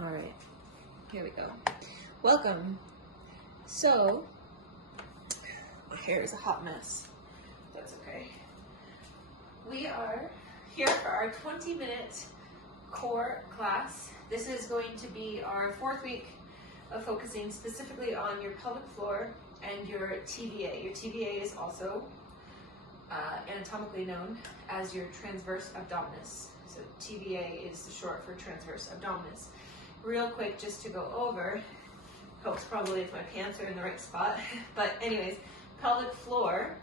All right, here we go. Welcome. So, my hair is a hot mess. That's okay. We are here for our 20-minute core class. This is going to be our 4th week of focusing specifically on your pelvic floor and your TVA. Your TVA is also anatomically known as your transverse abdominis. So TVA is the short for transverse abdominis. Real quick, just to go over, helps probably if my pants are in the right spot, but anyways, pelvic floor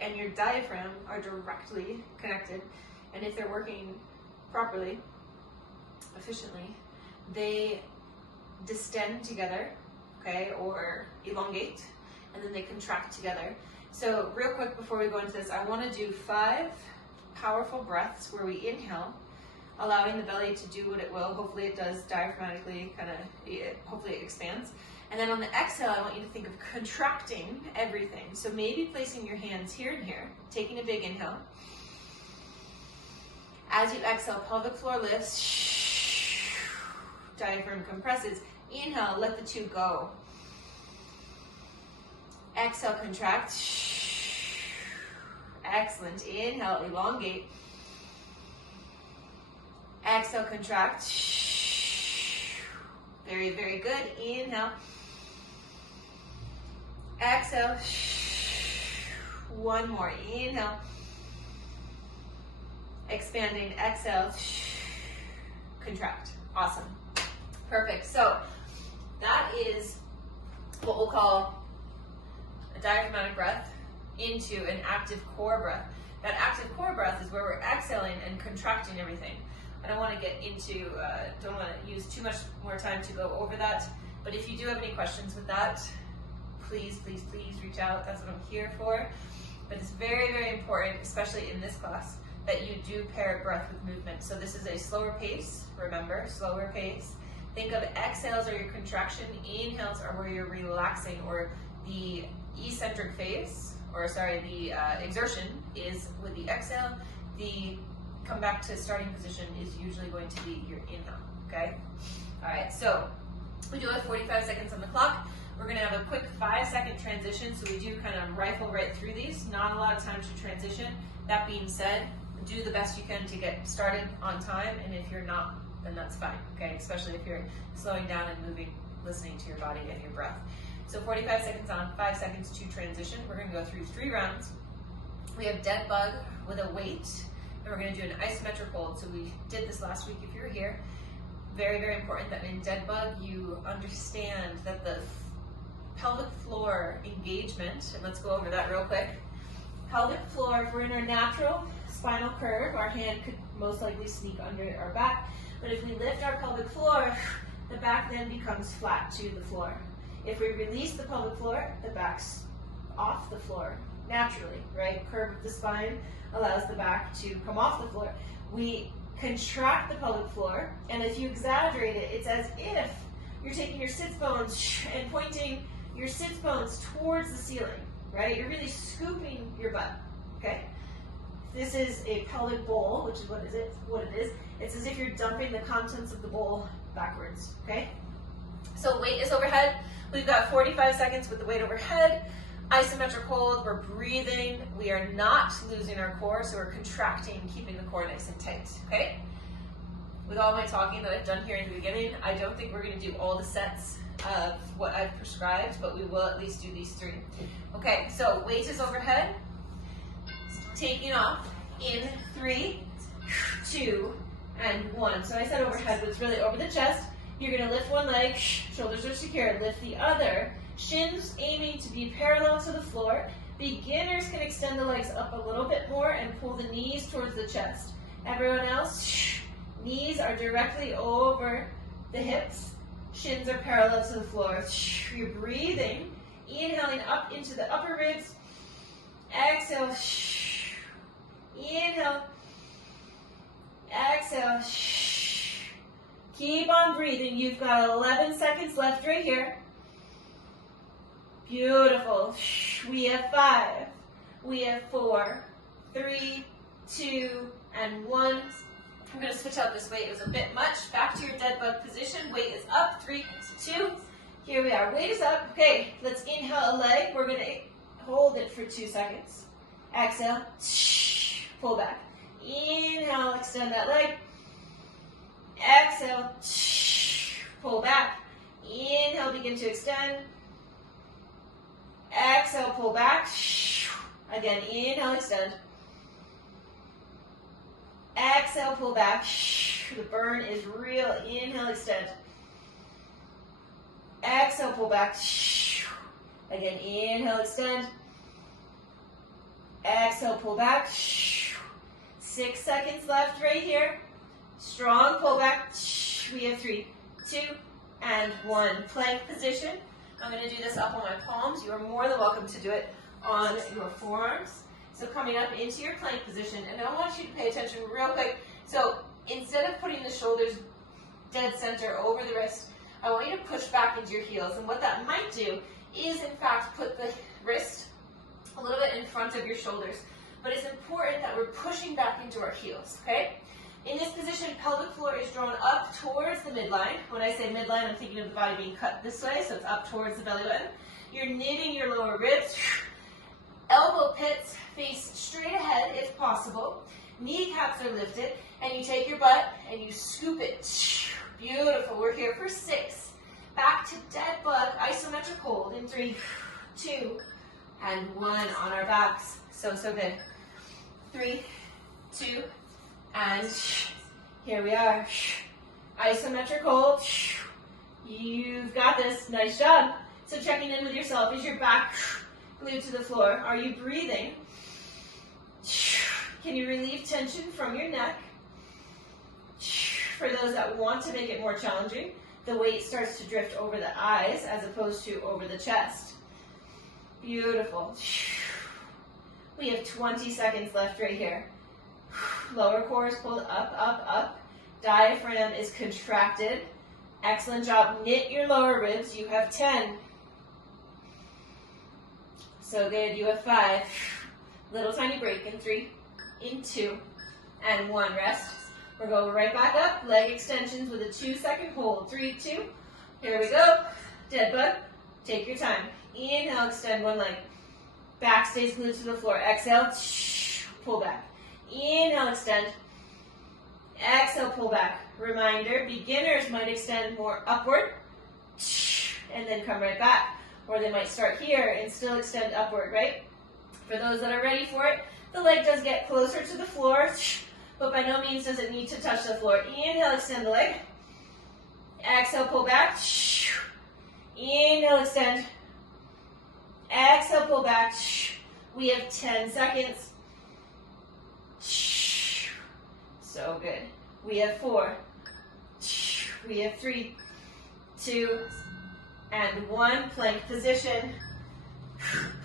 and your diaphragm are directly connected, and if they're working properly, efficiently, they distend together, okay, or elongate, and then they contract together. So real quick before we go into this, I want to do 5 powerful breaths where we inhale, allowing the belly to do what it will. Hopefully it does diaphragmatically, hopefully it expands. And then on the exhale, I want you to think of contracting everything. So maybe placing your hands here and here, taking a big inhale. As you exhale, pelvic floor lifts, diaphragm compresses. Inhale, let the 2 go. Exhale, contract. Excellent. Inhale, elongate. Exhale, contract. Very, very good. Inhale. Exhale. One more. Inhale. Expanding. Exhale. Contract. Awesome. Perfect. So that is what we'll call a diaphragmatic breath into an active core breath. That active core breath is where we're exhaling and contracting everything. I don't want to get into, don't want to use too much more time to go over that, but if you do have any questions with that, please, please, please reach out. That's what I'm here for. But it's very, very important, especially in this class, that you do pair breath with movement. So this is a slower pace, remember, slower pace. Think of exhales are your contraction, inhales are where you're relaxing, or the eccentric phase, or sorry, the exertion is with the exhale. The come back to starting position is usually going to be your inhale, okay? All right, so we do have 45 seconds on the clock. We're gonna have a quick 5-second transition, so we do kind of rifle right through these, not a lot of time to transition. That being said, do the best you can to get started on time, and if you're not, then that's fine, okay? Especially if you're slowing down and moving, listening to your body and your breath. So 45 seconds on, 5 seconds to transition. We're gonna go through 3 rounds. We have Deadbug with a weight, and we're gonna do an isometric hold. So we did this last week if you were here. Very, very important that in Deadbug you understand that the pelvic floor engagement, and let's go over that real quick. Pelvic floor, if we're in our natural spinal curve, our hand could most likely sneak under our back, but if we lift our pelvic floor, the back then becomes flat to the floor. If we release the pelvic floor, the back's off the floor naturally, right? Curve of the spine allows the back to come off the floor. We contract the pelvic floor, and if you exaggerate it, it's as if you're taking your sits bones and pointing your sits bones towards the ceiling, right? You're really scooping your butt, okay? This is a pelvic bowl, which is what it is. It's as if you're dumping the contents of the bowl backwards, okay? So weight is overhead. We've got 45 seconds with the weight overhead. Isometric hold, we're breathing. We are not losing our core, so we're contracting, keeping the core nice and tight, okay? With all my talking that I've done here in the beginning, I don't think we're gonna do all the sets of what I've prescribed, but we will at least do these 3. Okay, so weight is overhead. Taking off in 3, 2, and 1. So I said overhead, but it's really over the chest. You're gonna lift one leg, shoulders are secure, lift the other. Shins aiming to be parallel to the floor. Beginners can extend the legs up a little bit more and pull the knees towards the chest. Everyone else, knees are directly over the hips. Shins are parallel to the floor. You're breathing, inhaling up into the upper ribs. Exhale. Inhale. Exhale. Keep on breathing. You've got 11 seconds left right here. Beautiful. We have 5. We have 4, 3, 2, and 1. I'm going to switch out this weight. It was a bit much. Back to your dead bug position. Weight is up. 3, 2. Here we are. Weight is up. Okay, let's inhale a leg. We're going to hold it for 2 seconds. Exhale. Pull back. Inhale, extend that leg. Exhale. Pull back. Inhale, begin to extend. Exhale, pull back. Again, inhale, extend. Exhale, pull back. The burn is real. Inhale, extend. Exhale, pull back. Again, inhale, extend. Exhale, pull back. 6 seconds left right here. Strong pull back. We have 3, 2, and 1. Plank position. I'm going to do this up on my palms. You are more than welcome to do it on your forearms. So coming up into your plank position, and I want you to pay attention real quick. So instead of putting the shoulders dead center over the wrist, I want you to push back into your heels. And what that might do is, in fact, put the wrist a little bit in front of your shoulders. But it's important that we're pushing back into our heels, okay? In this position, pelvic floor is drawn up towards the midline. When I say midline, I'm thinking of the body being cut this way, so it's up towards the belly button. You're knitting your lower ribs. Elbow pits face straight ahead if possible. Kneecaps are lifted, and you take your butt and you scoop it. Beautiful. We're here for 6. Back to dead bug, isometric hold in 3, 2, and 1 on our backs. So good. 3, 2, and here we are. Isometric hold. You've got this. Nice job. So checking in with yourself. Is your back glued to the floor? Are you breathing? Can you relieve tension from your neck? For those that want to make it more challenging, the weight starts to drift over the eyes as opposed to over the chest. Beautiful. We have 20 seconds left right here. Lower core is pulled up, up, up. Diaphragm is contracted. Excellent job. Knit your lower ribs. You have 10. So good. You have 5. Little tiny break in 3, in 2, and 1. Rest. We're going right back up. Leg extensions with a 2-second hold. 3, 2. Here we go. Dead bug. Take your time. Inhale, extend one leg. Back stays glued to the floor. Exhale, pull back. Inhale, extend. Exhale, pull back. Reminder, beginners might extend more upward and then come right back. Or they might start here and still extend upward, right? For those that are ready for it, the leg does get closer to the floor, but by no means does it need to touch the floor. Inhale, extend the leg. Exhale, pull back. Inhale, extend. Exhale, pull back. We have 10 seconds. So good. We have 4. We have 3, 2, and 1. Plank position.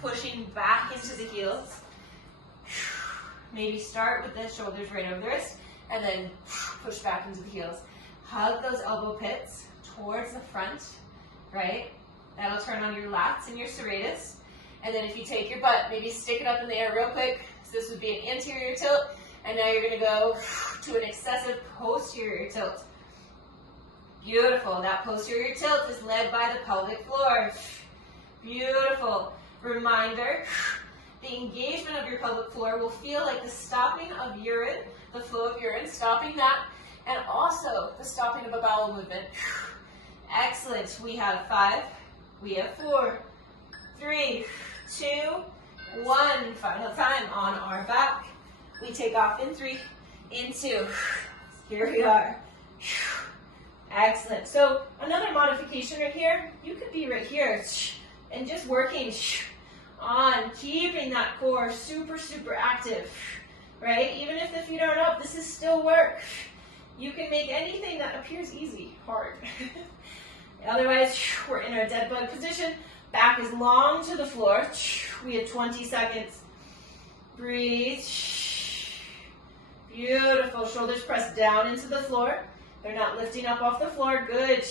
Pushing back into the heels. Maybe start with the shoulders right over the wrist, and then push back into the heels. Hug those elbow pits towards the front, right? That'll turn on your lats and your serratus. And then if you take your butt, maybe stick it up in the air real quick. So this would be an anterior tilt, and now you're going to go to an excessive posterior tilt. Beautiful. That posterior tilt is led by the pelvic floor. Beautiful. Reminder, the engagement of your pelvic floor will feel like the stopping of urine, the flow of urine, stopping that, and also the stopping of a bowel movement. Excellent. We have 5. We have 4, 3, 2, 1. Final time on our back. We take off in 3, in 2. Here we are. Excellent. So another modification right here, you could be right here and just working on keeping that core super, super active, right? Even if the feet aren't up, this is still work. You can make anything that appears easy hard. Otherwise, we're in our dead bug position. Back is long to the floor. We have 20 seconds. Breathe. Beautiful. Shoulders press down into the floor. They're not lifting up off the floor. Good.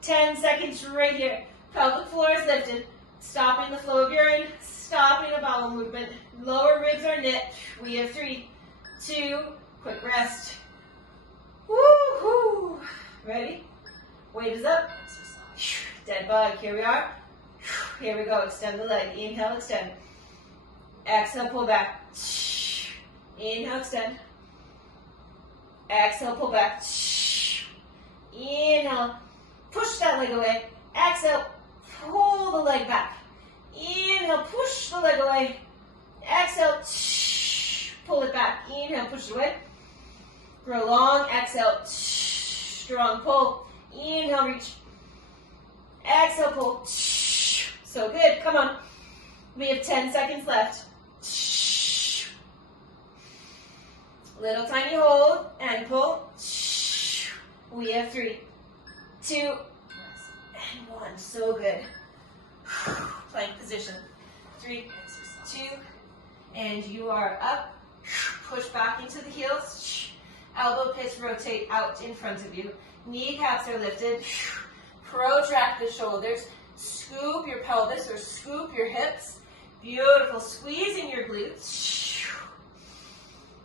10 seconds right here. Pelvic floor is lifted. Stopping the flow of urine. Stopping a bowel movement. Lower ribs are knit. We have 3, 2, quick rest. Woo-hoo. Ready? Weight is up. Dead bug. Here we are. Here we go. Extend the leg. Inhale, extend. Exhale, pull back. Inhale, extend. Exhale, pull back. Inhale, push that leg away. Exhale, pull the leg back. Inhale, push the leg away. Exhale, pull it back. Inhale, push it away. Grow long. Exhale, strong pull. Inhale, reach. Exhale, pull. So good. Come on. We have 10 seconds left. Little tiny hold and pull. We have 3, 2, and 1. So good. Plank position. 3, 2, and you are up. Push back into the heels. Elbow pits rotate out in front of you. Kneecaps are lifted. Protract the shoulders. Scoop your pelvis or scoop your hips. Beautiful. Squeezing your glutes.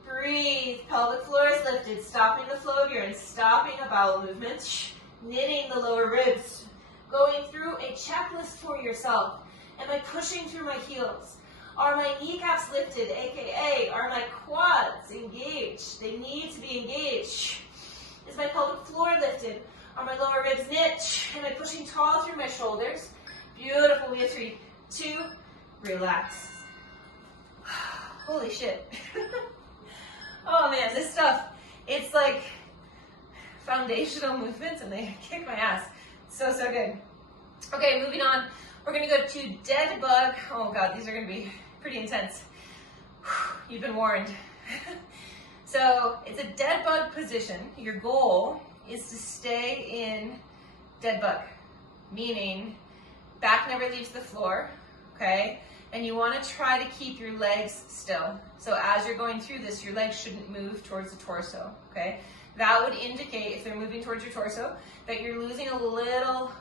Breathe. Pelvic floor is lifted. Stopping the flow of urine. Stopping a bowel movement. Knitting the lower ribs. Going through a checklist for yourself. Am I pushing through my heels? Are my kneecaps lifted, aka are my quads engaged? They need to be engaged. Is my pelvic floor lifted? Are my lower ribs knit? Am I pushing tall through my shoulders? Beautiful. We have 3, 2, relax. Holy shit. Oh man, this stuff, it's like foundational movements and they kick my ass. So, so good. Okay, moving on. We're gonna go to dead bug. Oh God, these are gonna be pretty intense. You've been warned. So it's a dead bug position. Your goal is to stay in dead bug, meaning back never leaves the floor, okay? And you wanna try to keep your legs still. So as you're going through this, your legs shouldn't move towards the torso, okay? That would indicate, if they're moving towards your torso, that you're losing a little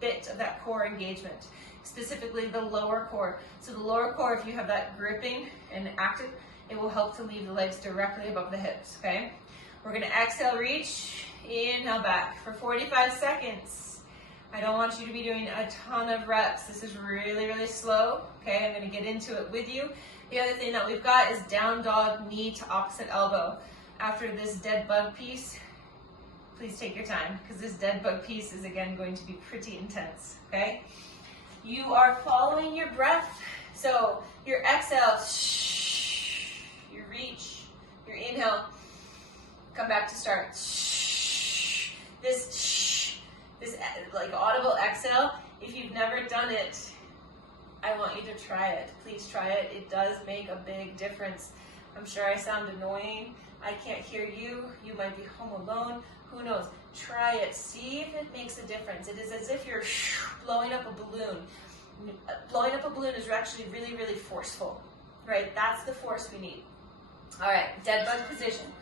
bit of that core engagement, specifically the lower core. So the lower core, if you have that gripping and active, it will help to leave the legs directly above the hips, okay? We're gonna exhale, reach, inhale back for 45 seconds. I don't want you to be doing a ton of reps. This is really, really slow, okay? I'm gonna get into it with you. The other thing that we've got is down dog, knee to opposite elbow. After this dead bug piece, please take your time, because this dead bug piece is again going to be pretty intense, okay? You are following your breath. So your exhale, your reach, your inhale, come back to start. This like audible exhale, if you've never done it, I want you to try it. Please try it. It does make a big difference. I'm sure I sound annoying. I can't hear you. You might be home alone. Who knows? Try it. See if it makes a difference. It is as if you're blowing up a balloon. Blowing up a balloon is actually really, really forceful, right? That's the force we need. All right, dead bug position.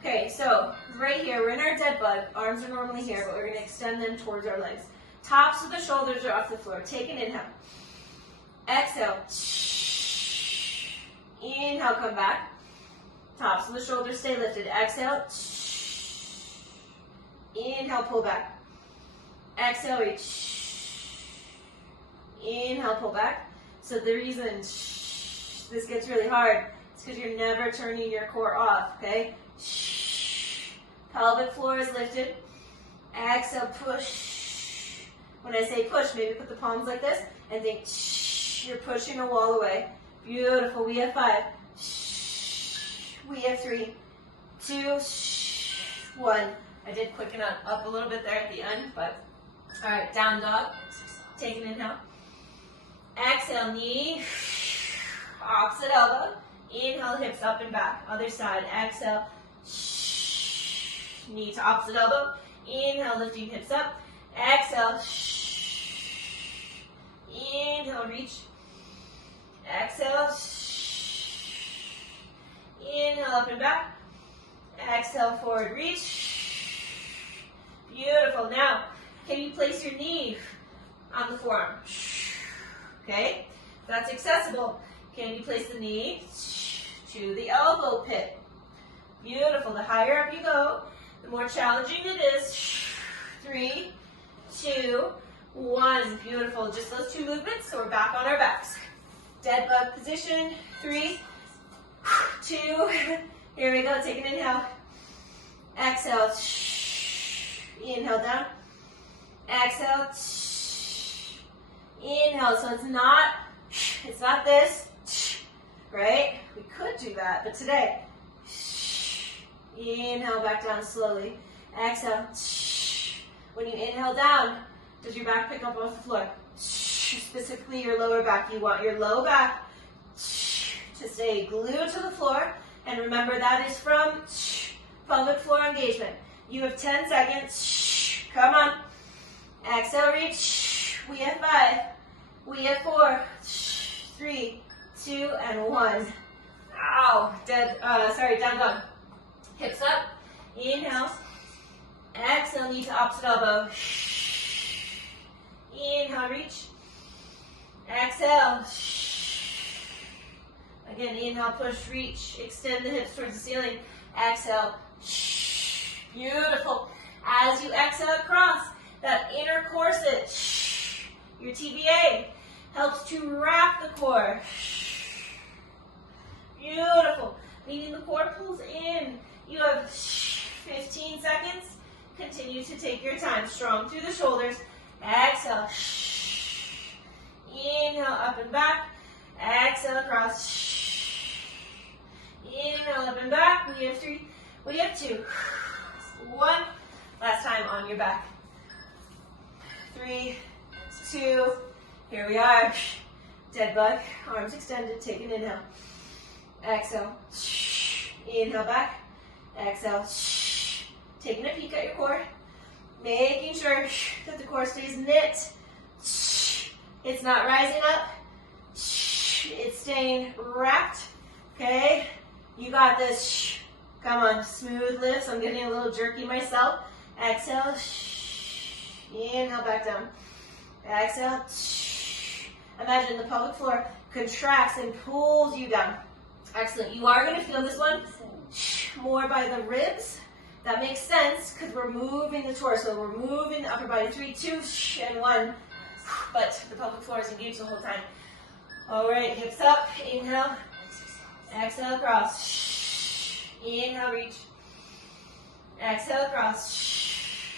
Okay, so right here, we're in our dead bug. Arms are normally here, but we're going to extend them towards our legs. Tops of the shoulders are off the floor. Take an inhale. Exhale. Inhale, come back. Tops of the shoulders stay lifted. Exhale. Inhale, pull back. Exhale, reach. Inhale, pull back. So the reason this gets really hard is because you're never turning your core off, okay? Pelvic floor is lifted. Exhale, push. When I say push, maybe put the palms like this and think you're pushing a wall away. Beautiful. We have 5. We have 3, 2, 1. I did quicken up a little bit there at the end, but all right, down dog. Take an inhale. Exhale, knee, opposite elbow. Inhale, hips up and back. Other side. Exhale, knee to opposite elbow. Inhale, lifting hips up. Exhale, inhale, reach. Exhale, inhale, up and back. Exhale, forward, reach. Beautiful. Now, can you place your knee on the forearm? Okay, that's accessible. Can you place the knee to the elbow pit? Beautiful. The higher up you go, the more challenging it is. 3, 2, 1. Beautiful. Just those 2 movements, so we're back on our backs. Dead bug position. 3, 2. Here we go. Take an inhale. Exhale. Inhale down. Exhale. Inhale. So it's not this, right? We could do that, but today, inhale back down slowly. Exhale. When you inhale down, does your back pick up off the floor? Specifically your lower back. You want your low back to stay glued to the floor. And remember, that is from pelvic floor engagement. You have 10 seconds. Come on. Exhale, reach. We have 5. We have 4, 3, 2, and 1. Ow. Down dog. Hips up. Inhale. Exhale, knee to opposite elbow. Inhale, reach. Exhale. Again, inhale, push, reach. Extend the hips towards the ceiling. Exhale. Beautiful. As you exhale across, that inner corset, your TBA, helps to wrap the core. Beautiful. Meaning the core pulls in. You have 15 seconds. Continue to take your time. Strong through the shoulders. Exhale. Inhale, up and back. Exhale, across. Inhale, up and back. We have 3. We have 2. 1. Last time on your back. 3, 2. Here we are. Dead bug. Arms extended. Take an inhale. Exhale. Inhale back. Exhale. Taking a peek at your core. Making sure that the core stays knit. It's not rising up. It's staying wrapped. Okay? You got this. Come on. Smooth lifts. I'm getting a little jerky myself. Exhale. Inhale back down. Exhale. Imagine the pelvic floor contracts and pulls you down. Excellent. You are going to feel this one more by the ribs. That makes sense because we're moving the torso. We're moving the upper body. 3, 2, and 1. But the pelvic floor is engaged the whole time. All right, hips up. Inhale. Exhale, across. Inhale, reach. Exhale, across.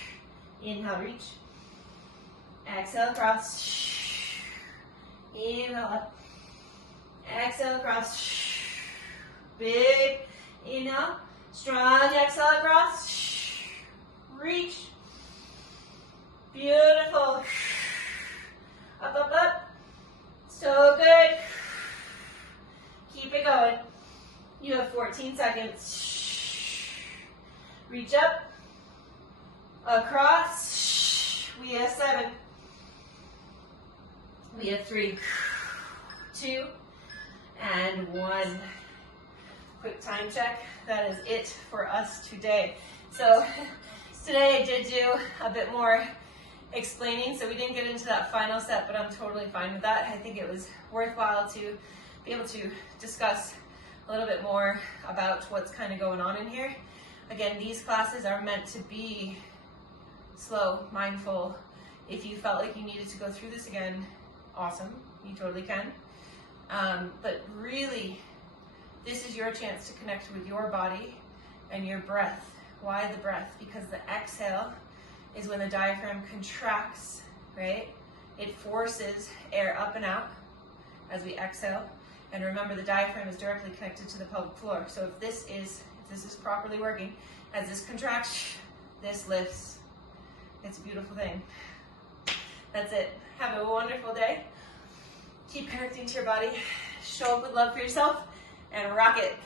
Inhale, reach. Exhale, across. Inhale, up. Exhale, across. Big inhale. Strong exhale across. Reach. Beautiful. Up, up, up. So good. Keep it going. You have 14 seconds. Reach up. Across. We have 7. We have 3, 2, and 1. Quick time check. That is it for us today. So today I did do a bit more explaining, so we didn't get into that final set, but I'm totally fine with that. I think it was worthwhile to be able to discuss a little bit more about what's kind of going on in here. Again, these classes are meant to be slow, mindful. If you felt like you needed to go through this again, awesome, you totally can. But really, this is your chance to connect with your body and your breath. Why the breath? Because the exhale is when the diaphragm contracts, right? It forces air up and out as we exhale. And remember, the diaphragm is directly connected to the pelvic floor. So if this is properly working, as this contracts, this lifts. It's a beautiful thing. That's it. Have a wonderful day. Keep connecting to your body. Show up with love for yourself and rock it.